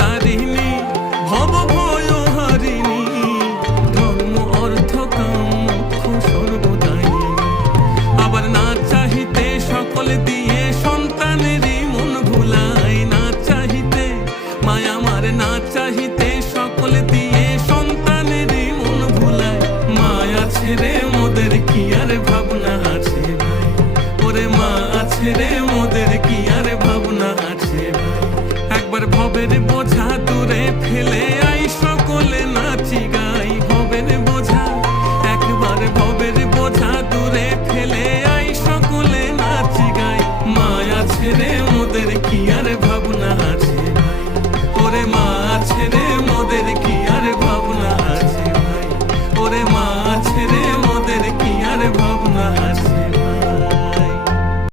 তারিণী, ভব ভয় হারিণী, ধর্ম অর্থ কাম মোক্ষ সর্বদায়িনী। আবার না চাহিতে সকল দিয়ে সন্তানেরই মন ভুলায়, না চাহিতে মায়া আমার, না চাহিতে সকল দিয়ে সন্তানেরই মন ভুলায়। মায়া ছেড়ে মোদের কি আর ভাবনা আছে ভাই, ওরে মা আছে রে মোদের কি আর ভাবনা আছে ভাই। একবার ভবের বোঝা দূরে ফেলে আই সকলে নাচি গাই, ভবের বোঝা একবার ভবের বোঝা দূরে ফেলে আই সকলে নাচি গাই। মায়া ছেড়ে মোদের কি আর ভাবনা আছে ভাই, ওরে মা ছেড়ে মোদের কি আর ভাবনা আছে ভাই, ওরে মা ছেড়ে মোদের কি আর ভাবনা আছে।